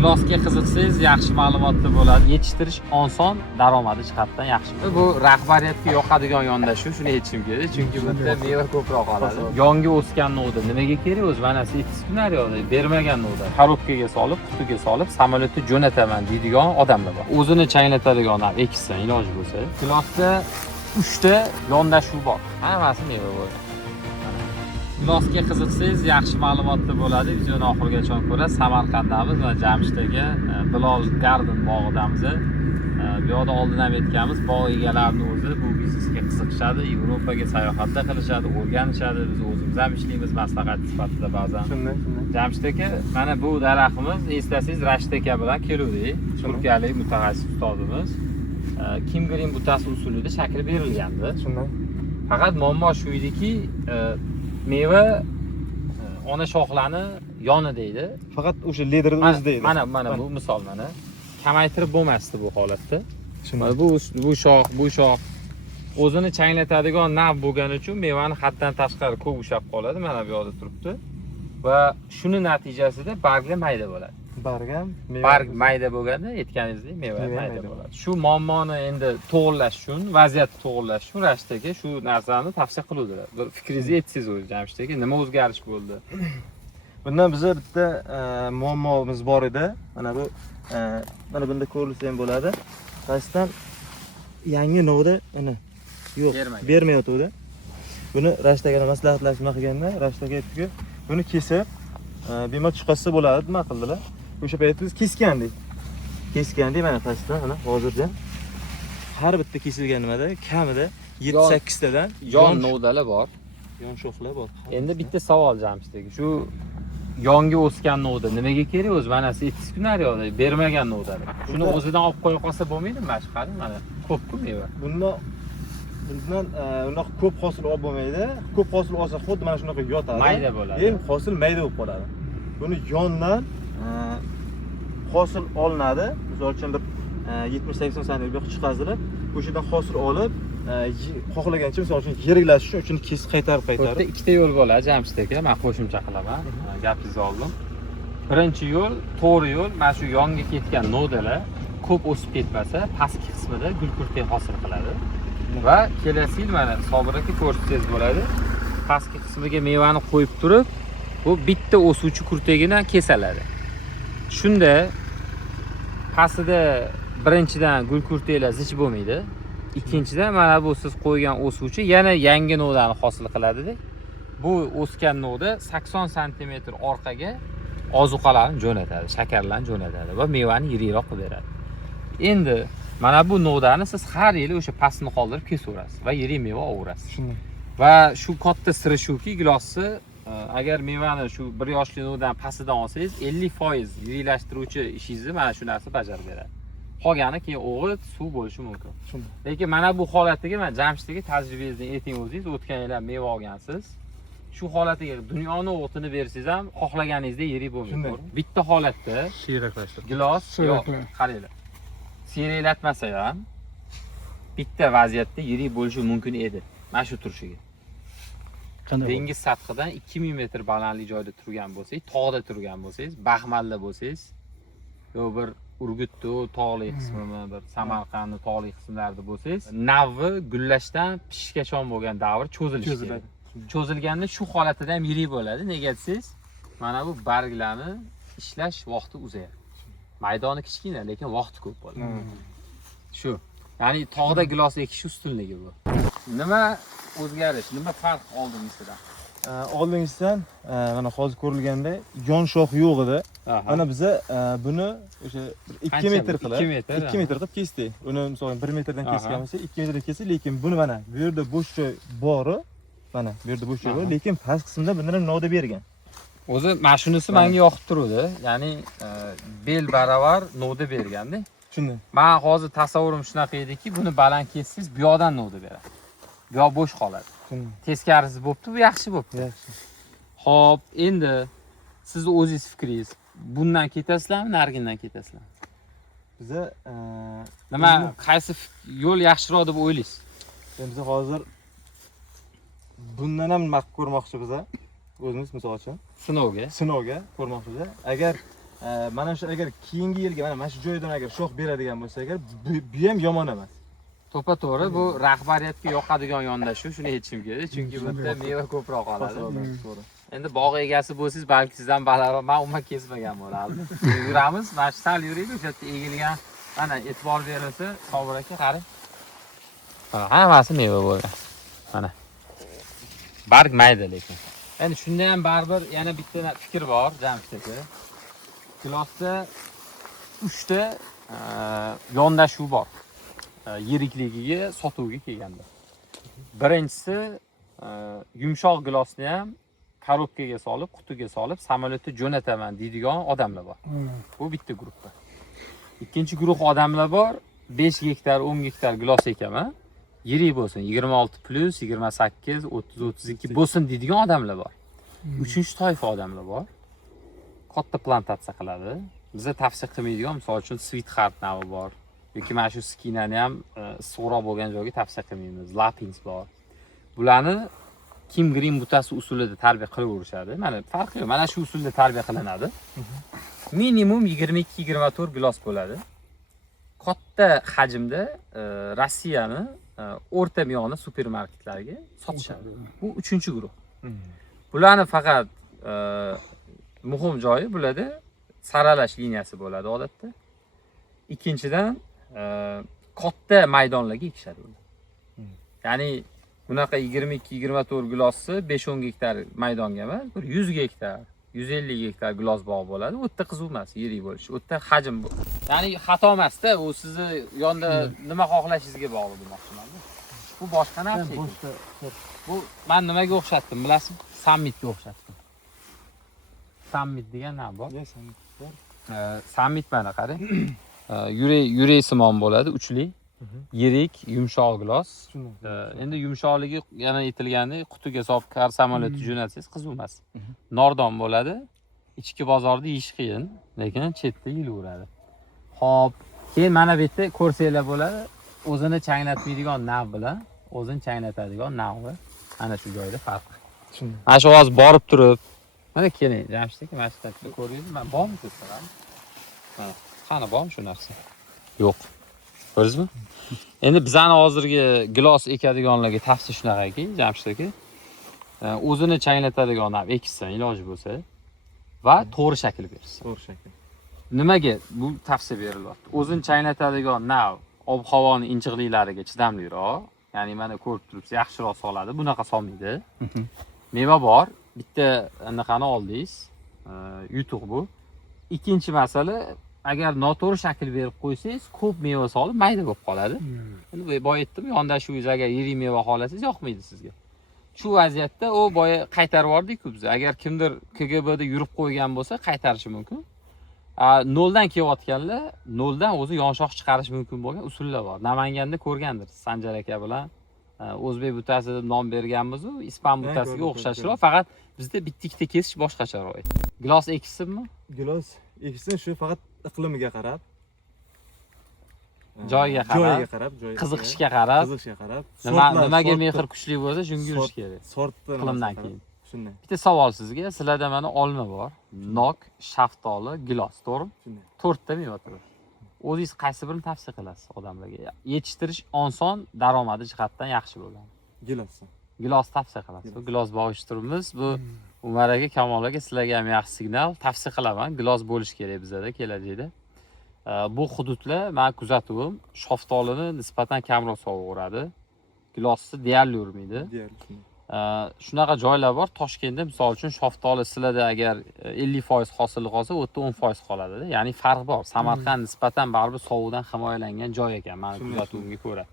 Gilosga qiziqsangiz, yaxshi ma'lumotlar bo'ladi. Yetishtirish oson, daromadi jihatdan yaxshi. Bu rahbariyatga yoqadigan yondashuv, shuni aytishim kerak. Chunki bunda meva ko'proq oladi. Yongi o'sgan novda nimaga kerak? O'zi mana skunariyada bermagan novda korobkaga solib, qutiga solib, samolyotda jo'nataman deydigan odamlar bor. O'zini changlatadiganlar eksin iloji bo'lsa. Gilosda 3 ta yondashuv bor. Hammasi meva bo'ladi. Gilosga qiziqsangiz, yaxshi ma'lumotlar bo'ladi. Videoni oxirigacha ko'rasiz. Samarqanddamiz va Jamshidagi Bilol Garden bog'idamiz. Bu yerda oldin ham aytganmiz, bog' egalarining o'zi bu biznesga qiziqishadi, Yevropaga sayohatda qilishadi, o'rganishadi. Biz o'zimiz ham ishlaymiz maslahatchi sifatida ba'zan. Shunday. Jamshid aka, mana bu daraxtimiz, eslasangiz Rashid aka bilan keluvdik. Turkiyalik mutaxassis ustozimiz. Kim Green butasi usulida shakl berilgandi. Shunday. Faqat muammo shu ediki, meva ona shoxlarni yonida edi. Faqat o'sha liderning o'zida edi. Mana bu misol mana. Kamaytirib bo'lmasdi bu holatda. Shunday. Bu shox o'zini changlatadigan nav bo'lgani uchun mevani haddan tashqari ko'p ushlab qoladi. Mana bu yerda turibdi. Va shuni natijasida barglar mayda bo'ladi. Barg mayda bo'lganda aytganingizdek meva mayda bo'ladi. Shu muammoni endi to'g'rilash uchun, vaziyatni to'g'rilash uchun Rashid aka shu narsani tavsiya qiluvdilar. Bir fikringizni aytsangiz o'zi Jamshid aka, nima o'zgarish bo'ldi? Bundan bizda bitta muammomiz bor edi. Mana bu mana bunda ko'rilsa ham bo'ladi. Qaysidan yangi novda ana yo'q, bermayotdi. Buni Rashid akaga maslahatlashma qilganda, Rashid aka aytdiki, buni kesib, bemalol chiqarsa bo'ladi, nima qildilar? O'sha paytda biz kesgandik mana pastdan, mana hozirda har bitta kesilgan nimada kamida 7-8 tadan yon novdalar bor, yon shoxlar bor. Endi bitta savol Jamshid aka, shu yongi o'sgan novda nimaga kerak? O'zi mana skunariyada bermagan novdalar. Shuni o'zidan olib qo'ya qolsa bo'lmaydimi? Mana shu qarang, mana ko'p-ku meva. Bundan unaqa ko'p hosil olib bo'lmaydi. Ko'p hosil olsa xuddi mana shunaqa yotadi. Mayda bo'ladi. Ham hosil mayda bo'lib qoladi. Buni yondan hosil olinadi. Misol uchun bir 70-80 santimetr chiqazilib, o'shadan hosil olib, xohlagancha misol uchun yiriklash uchun kesib qaytarib. Bitta ikkita yo'l bo'ladi Jamshid aka, men qo'shimcha qilaman. Gapingizni oldim. Birinchi yo'l, to'g'ri yo'l, mana shu yonga ketgan novdalar ko'p o'sib ketmasa, pastki qismida gul kurtak hosil qiladi. Va kelasi yil mana Sobir aka ko'rsatsangiz bo'ladi. Pastki qismiga mevani qo'yib turib, bu bitta o'suvchi kurtagini kesaladi. Shunda pastida birinchidan gul kurtaklar zich bo'lmaydi. Ikkinchidan mana bu siz qo'ygan o'suvchi yana yangi novdani hosil qiladi. Bu o'sgan novda 80 sm orqaga ozuqalarni jo'natadi, shakarlarni jo'natadi va mevani yirikroq qilib beradi. Endi mana bu novdani siz har yili o'sha pastni qoldirib kesaverasiz va yirik meva olaverasiz. Shunday. Va shu katta siri shuki, gilosni agar mevani shu 1 yoshli novdan pastidan olsangiz 50% yiriklashtiruvchi ishingizni mana shu narsa bajarib beradi. Qolgani keyin o'g'it, suv bo'lishi mumkin. Shunday. Lekin mana bu holatiga men Jamshidga tajribangizni ayting o'zingiz, o'tgan yillar meva olgansiz. Shu holatiga dunyoni o'tini bersangiz ham xohlaganingizdek yirik bo'lmaydi. Bitta holatda Siyraklashtir. gilos yo'q, qaranglar. Siyraklatmasa ham bitta vaziyatda yirik bo'lishi mumkin edi. Mana shu turishiga. Dengiz sathidan 2000 metr balandlik joyda turgan bo'lsangiz, tog'da turgan bo'lsangiz, Baxmalda bo'lsangiz, yo bir Urgutni tog'li qismimi, bir Samarqandni tog'li qismlarida bo'lsangiz, navi gullashdan pishishgacha bo'lgan davr cho'zilishi. Cho'zilganda shu holatida ham yirik bo'ladi. Nega desangiz, mana bu barglarni ishlash vaqti uzayadi. Maydoni kichkina, lekin vaqti ko'p bo'ladi. Shu. Ya'ni tog'da gilos ekish ustunligi bu. Nima o'zgarish, nima farq oldingisidan? Oldingisidan mana hozir ko'rilganda yon shox yo'q edi. Mana biza buni o'sha 2 metr qilib kesdik. Uni masalan 1 metrdan kesgan bo'lsa, 2 metrdan kesdik, lekin buni mana bu yerda bo'sh joy bor. Mana bu yerda bo'sh joy bor, lekin past qismida bundan ham novda bergan. O'zi mana shunisi menga yoqib turdi. Ya'ni bel baravar novda berganda. Shunday. Men hozir tasavvurim shunaqa ediki, buni baland kessangiz, bu yoqdan novda beradi. Bu yoq bo'sh qoladi. Teskarisi bo'pti, bu yaxshi bo'pti. Yaxshi. Xo'p, endi sizni o'zingiz fikringiz, bundan ketasizlarmi, narigindan ketasizlarmi? Biza nima, qaysi yo'l yaxshiroq deb o'ylaysiz? Biz hozir bundan ham nima ko'rmoqchi biza. O'zimiz misol uchun sinovga ko'rmoqchimiz. Agar mana shu agar keyingi yilga mana shu joydan agar shox beradigan bo'lsa agar bu ham yomon emas. To'ppa to'g'ri, bu rahbariyatga yoqadigan yondashuv, shuni aytishim kerak, chunki bu yerda meva ko'proq qoladi. To'g'ri. Endi bog' egasi bo'lsangiz, balki sizdan balandroq, men umuman kesmagan bo'lardim. Yuramiz, mana shu sal yuraylik, o'sha yerda egilgan, mana e'tibor berilsa, Sobir aka qarang. Hammasi meva bo'lgan. Mana. Barg mayda lekin. Endi shunda ham baribir yana bitta fikr bor, Jamshid aka. Gilosda 3 ta yondashuv bor. Yirikligiga, sotuvga kelganda. Birinchisi yumshoq gilosni ham korobkaga solib, qutiga solib, samolyotda jo'nataman deydigan odamlar bor. Bu bitta guruhda. Ikkinchi guruh odamlar bor, 5 gektar, 10 gektar gilos ekaman. Yirik bo'lsin, 26 plus, 28, 30, 32 bo'lsin deydigan odamlar bor. Uchinchi toifa odamlar bor. Katta plantatsiya qiladi. Bizga tavsiya qilmaydigan, misol uchun Sweetheart navi bor. Yoki mana shu skinani ham issiqroq bo'lgan joyga tavsiya qilmaymiz. Lapins bor. Bularni Kim Green butasi usulida tarbiya qilaverishadi. Mana farqi yo'q. Mana shu usulda tarbiya qilinadi. Minimum 22-24 gilos bo'ladi. Katta hajmda Rossiyani o'rta miyona supermarketlariga sotishadi. Bu 3-guruh. Bularni faqat muhim joyi bularda saralash liniyasi bo'ladi odatda. Ikkinchidan katta maydonlarga ekishadi ular. Ya'ni bunaqa 22-24 gilosni 5-10 gektar maydonga emas, bir 100 gektar, 150 gektar gilos bog' bo'ladi. U yerda qiziq emas, yirik bo'lishi. U yerda hajm bu. Ya'ni xato emas-da, u sizni yonda nima xohlashingizga bog'liq demoqchiman. Bu boshqa narsa. Bu men nimaga o'xshatdim, bilasizmi? Summitga o'xshatdim. Summit degan nima bor? Summit mana qarang. Yurak simon bo'ladi, uchli. Yirik, yumshoq gilos. Endi yumshoqligi yana aytilgandek, qutiga solib kar samolyotga jo'natsangiz qiziq emas. Nordon bo'ladi. Ichki bozorda yeyish qiyin, lekin chetda yeyilaveradi. Xo'p, keyin mana bu yerda ko'rsanglar bo'ladi. O'zini changlatmaydigan nav bilan o'zini changlatadigan navi ana shu joyda farq. Mana shu hozir borib turib, mana keling, Jamshid aka, mana shu yerda ko'rdingizmi? Men bormi ko'rsam? Mana, qani bormi shu narsa? Yo'q. Ko'rdingizmi? Endi bizani hozirgi gilos ekadiganlarga tavsiya shunaqaki, Jamshid aka, o'zini changlatadigan nav eksin iloji bo'lsa va to'g'ri shakl bersin. To'g'ri shakl. Nimaga bu tavsiya berilyapti? O'zini changlatadigan nav ob-havoning injiqliklariga chidamliroq, ya'ni mana ko'rib turibsiz, yaxshiroq soladi. Bunaqa solmaydi. Meva bor, bitta anaqani oldingiz, yutuq bu. Ikkinchi masala, agar noto'g'ri shakl berib qo'ysangiz, ko'p meva solib mayda bo'lib qoladi. Endi boya aytdim, yondashuvingiz agar yirik meva xohlasangiz, yoqmaydi sizga. Shu vaziyatda u boya qaytarib yubordik-ku biz. Agar kimdir KGBda yurib qo'ygan bo'lsa, qaytarishi mumkin. Noldan kelayotganlar, noldan o'zi yonshoq chiqarish mumkin bo'lgan usullar bor. Namanganda ko'rgandirsiz, Sanjar aka bilan o'zbek butasi deb nom berganmiz-ku, ispan butasiga o'xshashroq, faqat bizda bitta-ikkita kesish boshqacharoq. Gilos eksinmi? Gilos eksin, shu faqat iqlimiga qarab, joyiga qarab, qiziqishga qarab, nimaga mehr kuchli bo'lsa, shunga yurish kerak. Sortdan iqlimdan keyin. Shunday. Bitta savol sizga. Sizlarda mana olma bor, nok, shaftoli, gilos, to'g'rimi? Shunday. 4 ta meva turibdi. O'zingiz qaysi birini tavsiya qilasiz odamlarga? Yetishtirish oson, daromadi jihatdan yaxshi bo'ladi. Gilos. Gilos tavsiya qilasiz. Gilos bog'ish turibmiz. Bu Umar aka, Kamol aka, sizlarga ham yaxshi signal. Tavsiya qilaman. Gilos bo'lish kerak bizda kelajakda. Bu hududlar men kuzatuvim, shaftolini nisbatan kamroq sovaveradi. Gilosni deyarli urmaydi. Shunaqa joylar bor. Toshkentda misol uchun shaftoli sizlarda agar 50% hosil qolsa, u yerda 10% qoladi. Ya'ni farq bor. Samarqand nisbatan baribir sovuqdan himoyalangan joy ekan, meni kuzatuvimga ko'ra.